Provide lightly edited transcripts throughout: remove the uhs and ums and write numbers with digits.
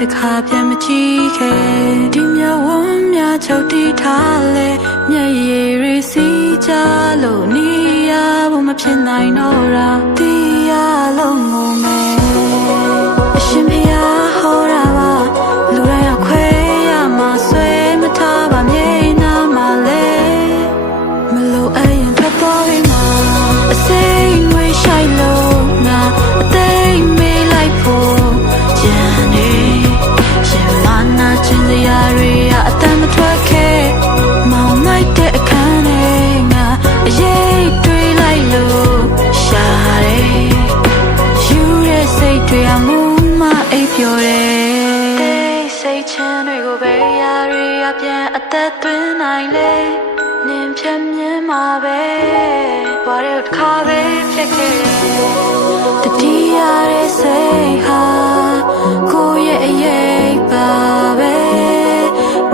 တခါပြန်မကြည့်ခဲ့ဒီမြဝန်းများချုပ်တီးထားလေမျက်ရည်တွေစီးကြလို့နေရဖို့မဖြစ်နိုင်တော့တာတီးရလို့ငုံမယ်အရှင်ဖျားဟောတာပါလူတိုင်းအခွဲရမှာဆွဲမထားပါမြေနာမှာလေမလို့အရင်ထွက်သွားပြီမှာအစိမ့်ဝေးရှိုက်လို့ငါအသိမေးလိုက်ဖို့ကြံနေရှင်မနာချင်စရာတွေအတမ်းမထွက်ခဲ့မောင်မိုက်တဲ့အခန်းထဲငါအရေးတွေးလိုက်လို့ရှာတယ်ယူတဲ့စိတ်တွေအမှုမအိပ်ပျော်တယ်စိတ်ချမ်းတွေကိုပဲရာတွေပြန်အသက်သွင်းနိုင်လေနင်ဖြတ်မြင်မှာပဲဘာလို့တစ်ခါပဲဖြစ်ခဲ့တတိယရဲ့စိတ်ဟာကိုယ့်ရဲ့အရေးပါပဲ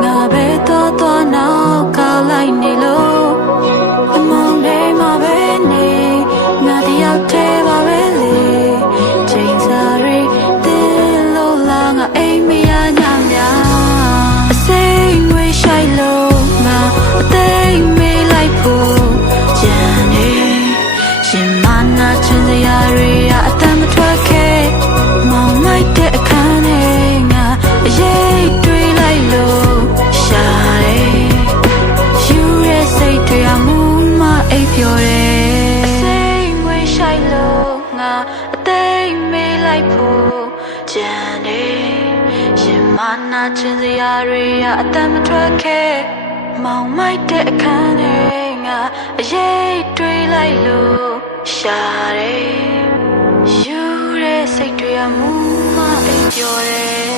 ငါပဲတော့နောက်ကောက်လိုက်နေလို့အမောင်လေးမှာပဲနေငါတယောက်တည်းပါပဲလေချိန်စားရီတင်းလို့လာငါအိမ်မရညများအစိမ့်ဝေးရှိုက်လို့ငါအသိမေးလိုက်ဖို့ကြံနေရှင်မနာချင်စရာတွေအတမ်းမထွက်ခဲ့မောင်မိုက်တဲ့အခန်းထဲငါအရေးတွေးလိုက်လို့ရှာတယ်ယူတဲ့စိတ်တွေအမှုမအိပ်ပျော်တယ်အစိမ့်ဝေးရှိုက်လို့ငါအသိမေးလိုက်ဖို့ကြံနေရှင်မနာချင်စရာတွေအတမ်းမထွက်ခဲ့မောင်မိုက်တဲ့အခန်းထဲငါအရေးတွေးလိုက်လို့ရှာတယ်ယူတဲ့စိတ်တွေအမှုမအိပ်ပျော်တယ်